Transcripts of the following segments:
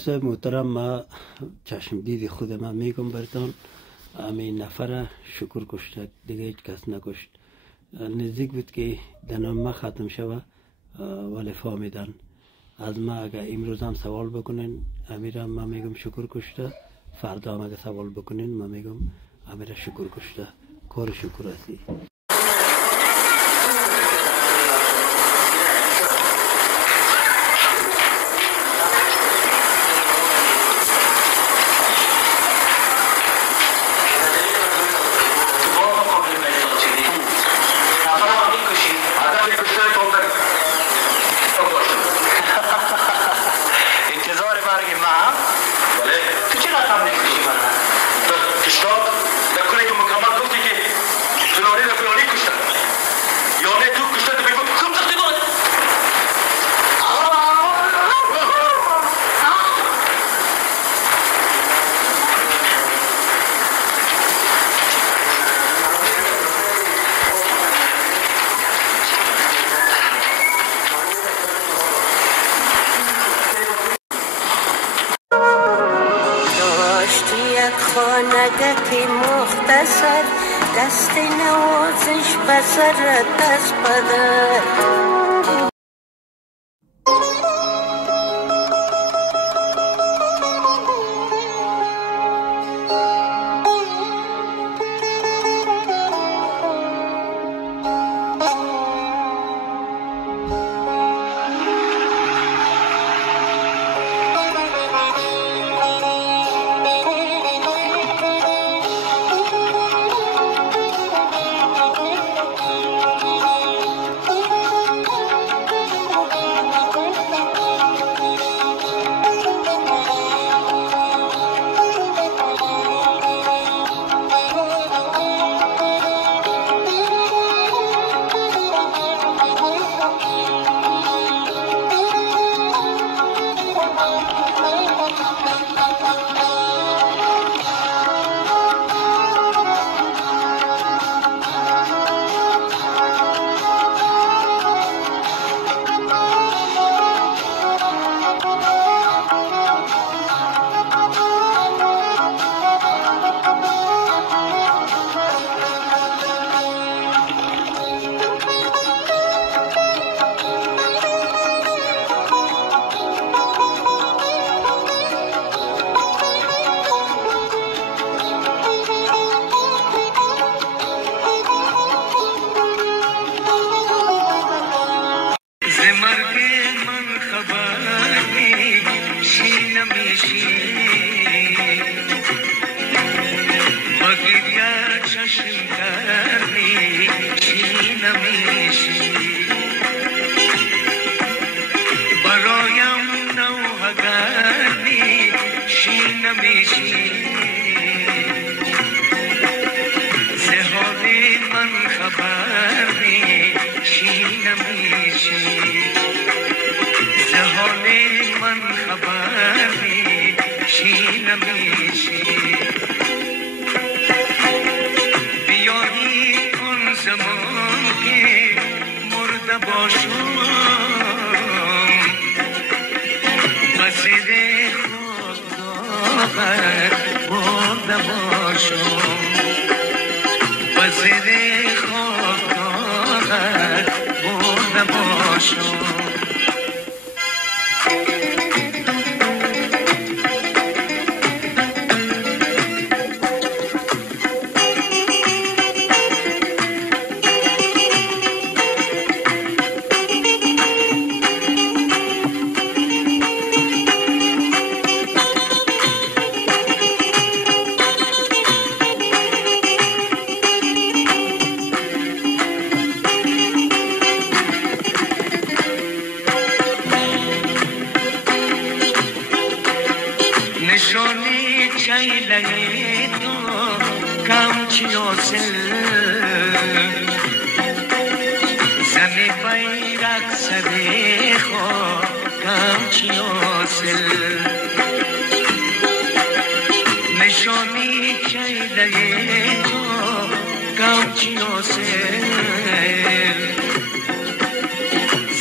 صاحب محترم، ما چشم دید خود من میگم برتان، همین نفر شکر کشته، دیگه هیچ کس نکشت. نزدیک بود که دنام ما ختم شوه، ولی فهمیدن از ما. اگر امروز هم سوال بکنین امیرم ما میگم شکر کشته، فردا هم اگر سوال بکنین ما میگم امیر شکر کشته. کار شکر هستی. خانگکی مختصر، دست نوازش بسر دست پدر.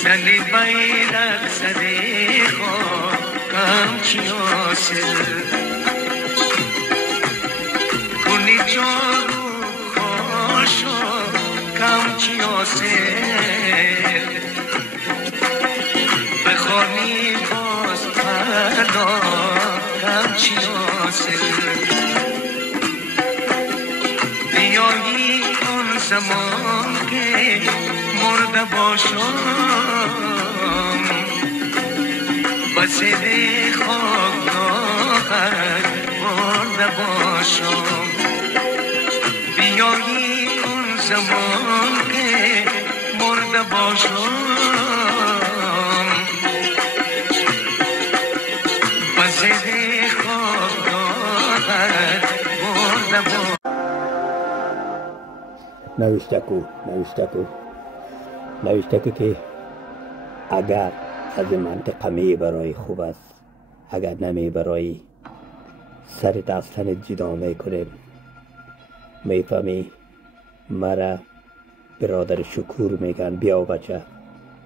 Sani bayrak sade kho kam chiyo حاصل کنی جارو خوشو کم چی حاصل بخوانی باز فردا کم چی حاصل بیایی آن زمان که مرده باشم بسید خاک راحت مرده باشم بیایی اون زمان که مرده باشم بسید خاک راحت مرده باشم. نوشته که اگر از منطقه می برای خوب است، اگر نمی برای سرت از تنت جدا می کنیم. میفهمی؟ مرا برادر شکور میگن بیا بچه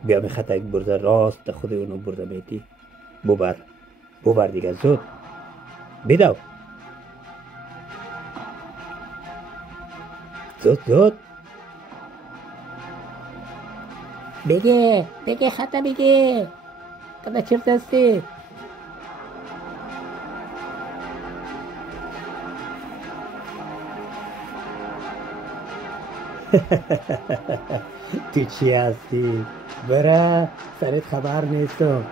بیا می خطک برده راست خود اونو برده میتی ببر دیگه زود بیدو زود بگه خطا بگه کده چرت هستی تو چی هستی؟ برا سرت خبر نیستم.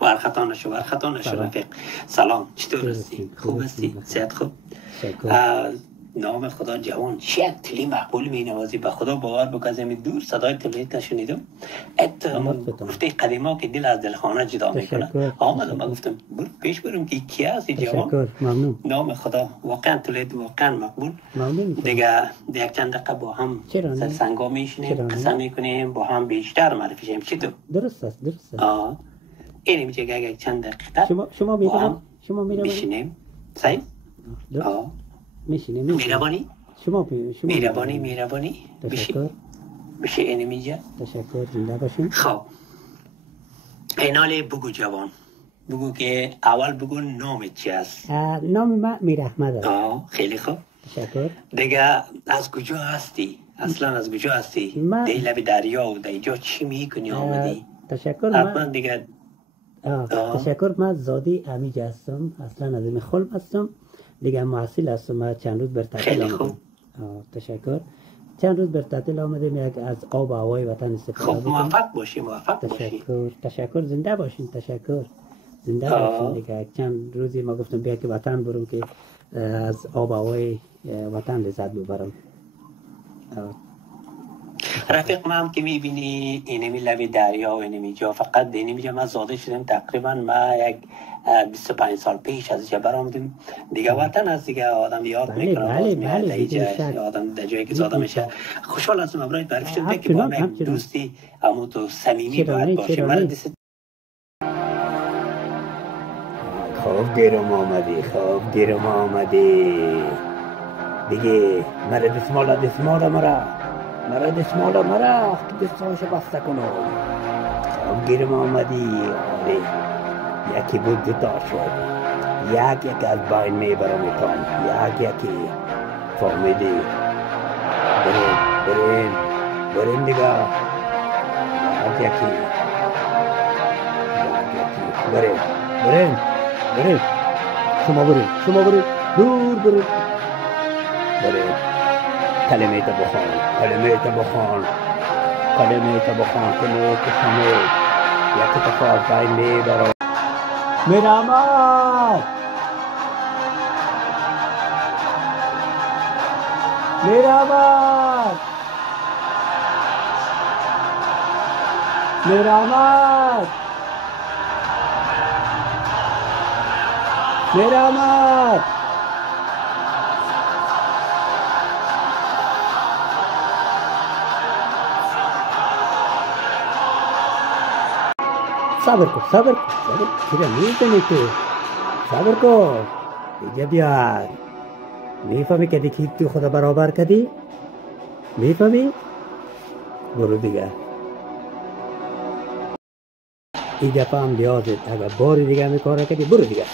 ورخطا نشو رفیق. سلام، چطور هستی؟ خوب هستی؟ صحت خوب؟ نام خدا جوان چه تلی مقبول می نوازی. به خدا باور بک از این دور صدای تلیت نشنیدم. گفته قدیما که دل از دلخانه جدا میکنه. آمدم و گفتم پیش برم که کی هستی جوان. ممنون. نام خدا واقعا تلیت واقعا مقبول. ممنون. دیگه یک چند دقیقه با هم سنگا میشینیم قسم میکنیم با هم بیشتر معرفی شیم. چی تو؟ درست است. اینی میشه که یک چند دقیقه شما میشینیم. صحیح؟ میشینیم. میربانی؟ شما میربانی بشه اینی میجه. تشکر، زنده باشین. خب اینالی بگو جوان، بگو که اول بگو نامت چی است؟ نام من میر احمد است. خیلی خوب، تشکر. دیگه از کجا هستی؟ اصلا از کجا هستی؟ دی لب دریا و اینجا چی میکنی آمدی؟ تشکر. من دیگه تشکر. من زادی امیج هستم، اصلا از این خلم هستم دیگه، محصل هستم. من چند روز بر تعطیل آمدم. تشکر. چند روز بر تعطیل آمدیم از آب و هوای وطن استفاده کنیم. موفق باشی. تشکر. زنده باشین. تشکر. زنده باشین دیگه. چند روزی ما گفتم بیا که وطن برم که از آب و هوای وطن لذت ببرم. رفیق من که میبینی اینمی لبی دریا و اینمی جا، فقط اینمی جا من زاده شدم تقریبا ما یک 25 سال پیش از جبر آمدیم دیگه. وطن از دیگه آدم یاد میکنه آدم در جایی که زاده میشه. خوشحال هستم امروز برای شد که با من دوستی اما تو صمیمی باید باشیم. خوب گیرم آمدی، خوب گیرم آمدی دیگه. مرا دسمالا مرا که دستاشو بسته کنم. خوب گیرم آمدی. آره یکی بود دوتا شد، یک از باین میبرم ایتان، یکی فهمیدی. برین دیگه. یکی برین شما برین دور برین. کلمه تا بخوان کلمه که شمید یکی تفاق باین میبرم. میرامد صبر کن چرا میزنی تو؟ صبر کن اینجا بیار. میفهمی که دیگه تو خدا برابر کردی؟ میفهمی؟ برو دیگه. این دفعه هم لیازت اگر بار دیگه میکاره کردی برو دیگه.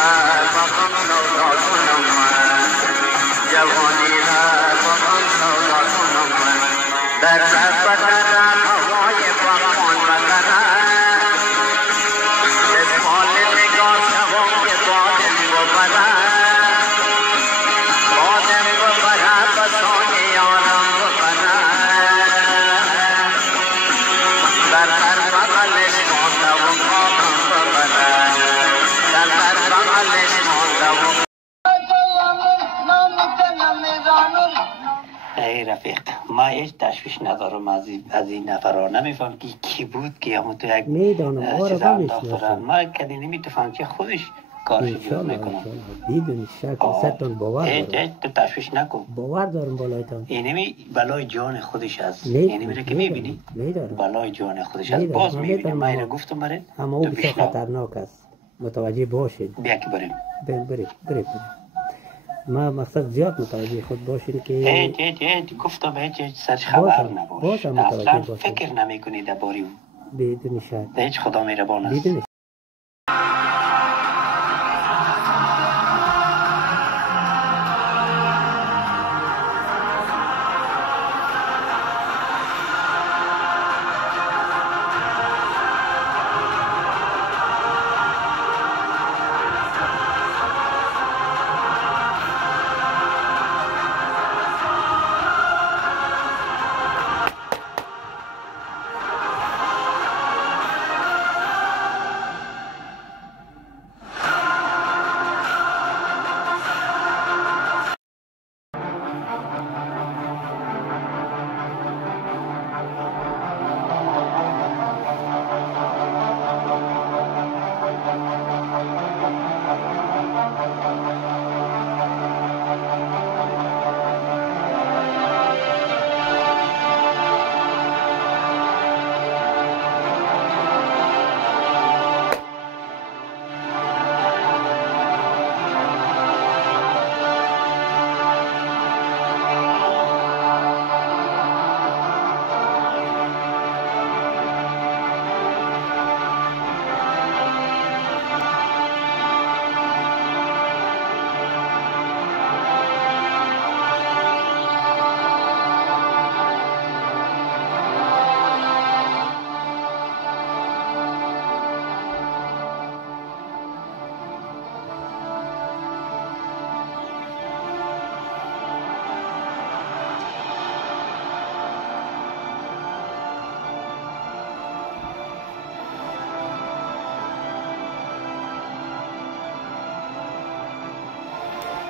را بخون سودا کنم من جوانی را بخون سودا کنم من در رفت را هوای پاکان بگرد اسمال نگاه شوم که بادم ببرد بادم ببرد بسان یارم ببرد در بغلش مانده و خواهم ببرد در بغلش مانده و ای رفیق ما هیچ تشویش ندارم از این نفرها نمیفهم که کی بود که همون تو یک میدانم چیز انداخترن ما کدی نمیتونم که خودش کارش جور میکنم بدون شک ستون باور هیچ تو تشویش نکن باور دارم بالایتان اینمی بلای جان خودش هست یعنی میره که میبینی بلای جان خودش هست باز میبینی ما اینو گفتم برای اما او بسیار خطرناک است متوجه باشید بیا که بریم بریم ما مقصد زیاد متوجه خود باشید که هیچ گفتم هیچ سرش خبر نباش اصلا فکر نمی کنی در باری اون بدون شک هیچ خدا مهربان است بدون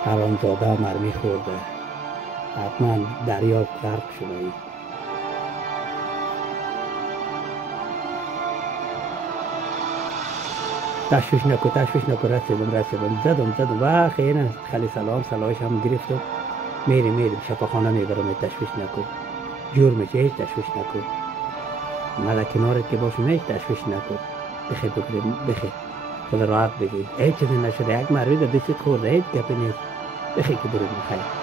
حرامزاده مرمی خورده حتما دریا غرق شده ای تشویش نکو رسیدم زدم و خیلی خیلی سلامش هم گرفتم میریم شفاخانه میبرم تشویش نکو جور میشه هیچ تشویش نکو من کنارت که باشم هیچ تشویش نکو بخیر خدا راحت بگی هیچ چیزی نشده یک مروی در دستت خورده هیچ گپی نیست بخیر که بریم بخیر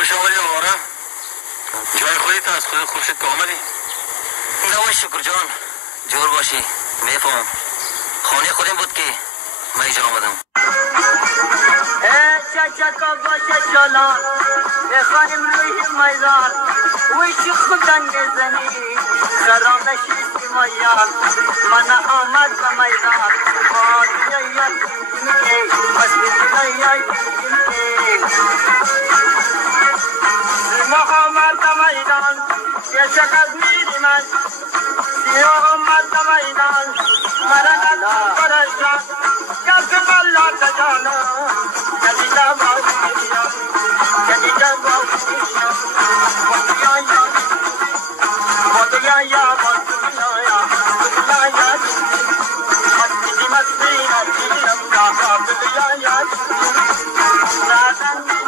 خوش آمدی آقا جای خودت از خود خوب شد که آمدی نوای شکر جان جور باشی میفهم خانه خودم بود که من اینجا آمدم چاچا باشه شالا بخوایم روی میدان وی شخص دنگ زنی خرام نشیستی میان من آمد به میدان آدیا یا جنگی مسجد یا جنگی میدان عشق از میری من سیاه آمد میدان مرد برشان کسی بلا تجانا جدیده باز میدان جدیده باز میدان مدیا یا مدیا مستی مستی مستی کا مدیا یا رازن میدان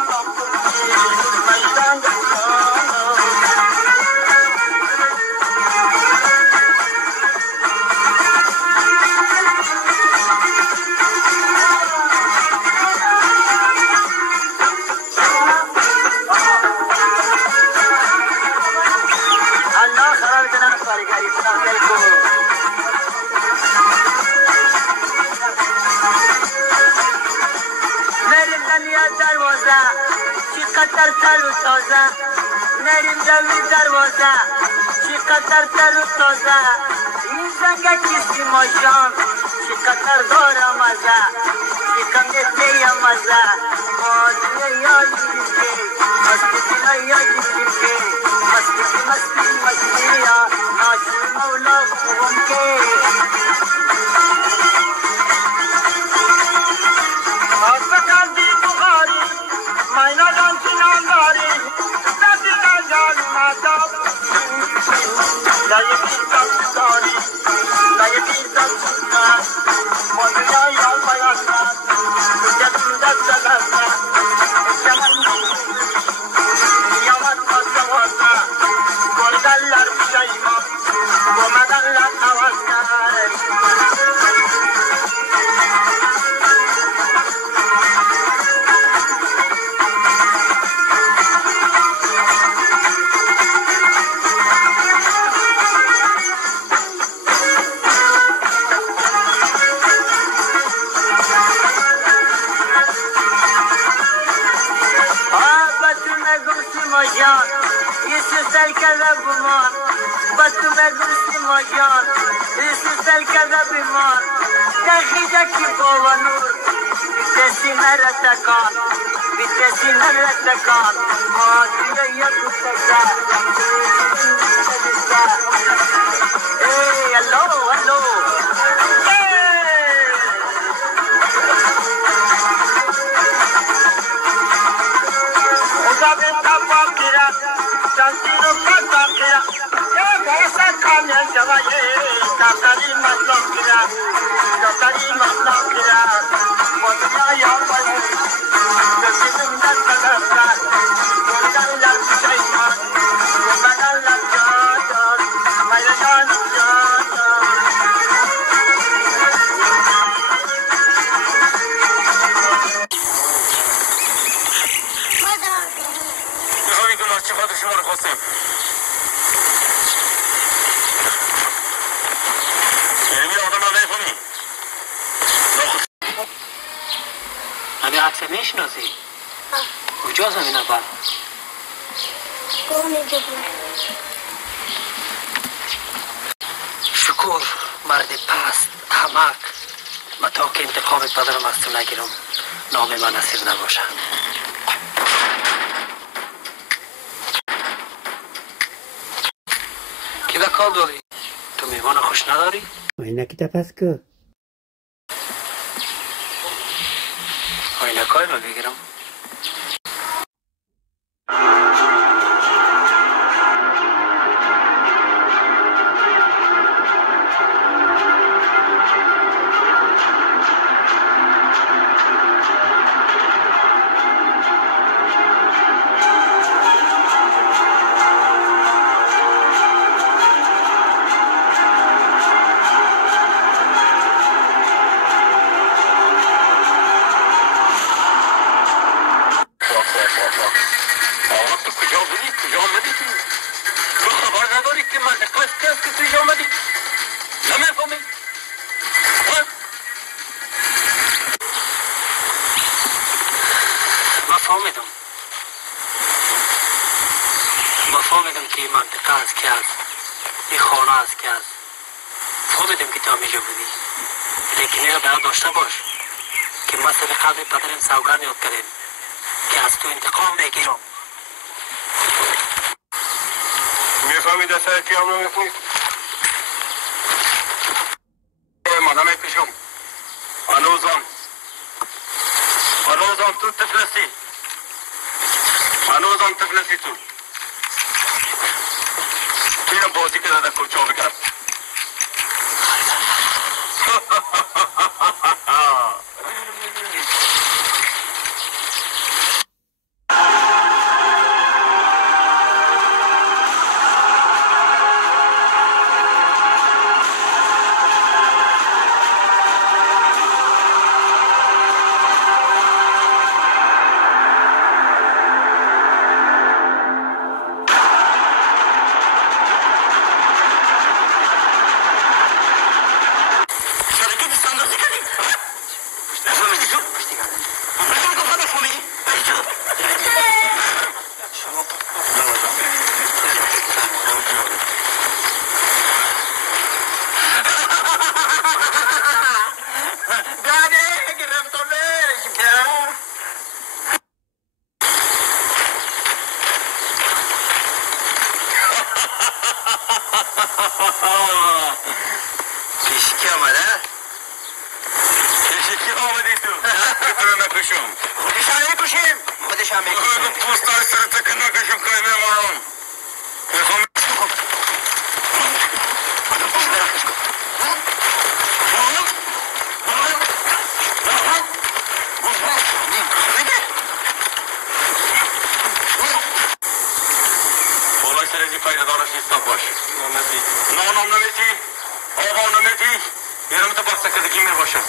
قطر تر و تازه نریم جوی دروازه چی قطر تر و تازه این زنگه کسی ماشان چی قطر داره مزه چی کنگه یا مزه مازیه یا دیگه مستی دینا یا دیگه مستی مستی یا ناشی مولا خوبم که آسکان دی بخاری ماینا جان چنان داری دردی جان ماداب لایقی دست داری لایقی دست داری مادیا یا بیاسا جدون دست دستا جمان یامد واسه واسه گردلر بیشایما گمدلر آوازکار سل کذا بمان بطو بگوشی ماجان سل کذا بمان دخیجا کی بابا نور بیتسی نرتکان بیتسی نرتکان مادیه یا دوستکا ای اللو اللو خدا بیتا باقیرا Santiro kata kira, ya basa kanya jawaye, katari maslam kira, mona ya paye, kesin dat kadasra, mona la chaima, mona la chata, maya chata. شما رو خواستیم یعنی آدم رو نکنی همه عکس میشناسی؟ کجا زمین اول؟ اینجا بود شکر مرد پست احمق من تا که انتقامت بدارم از تو نگیرم نام من اسیر نباشه که کار داری؟ تو میوان خوش نداری؟ عینکی تپس که عینکای رو بگیرم فهمیدم که این منطقه از که هست این خانه از که هست فهمیدم که تو همیجا بودی لیکن این رو باید داشته باش که ما سر قبل پدرم سوگند یاد کردیم که از تو انتقام بگیرم میفهمید اصلا که هم نمیفهمید ما نمیکشم هنوزم تو تفلسی تو تویم بازی که داده کچا بکرد کشکی آمدی تو بتونه نکشم خودشان میکشم پوستای سرطه که نکشم که میمارم میخوام بالای سرزی پیدا دارش نیستم باش نانم نمیتی آقا نمیتی یرم تو بخصه کدگی می باشم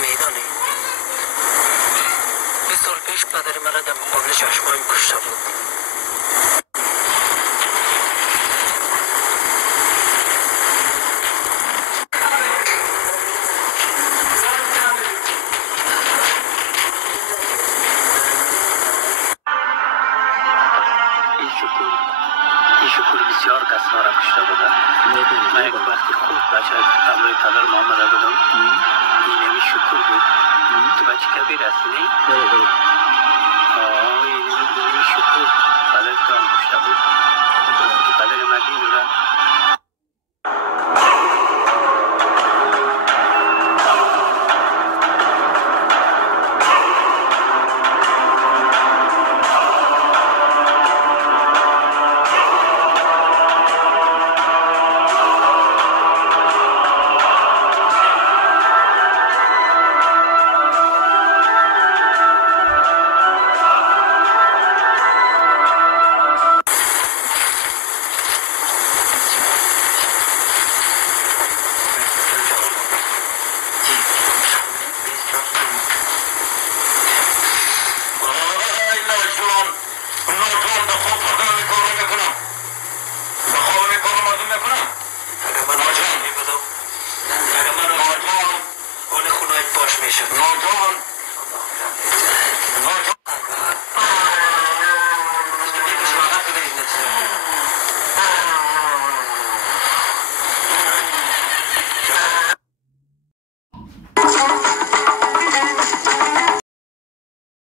میدانی 20 سال پیش پدر مرا در مقابل چشمایم کشته بود این شکور بسیار کسا را کشته بوده من یک وقتی خوب بچه همراه پدر ما آمده بودم این همی شکور بود تو بچه کبیر هستی نی؟ این شکور پدر تو هم کشته بود پدر مدین رو ناجان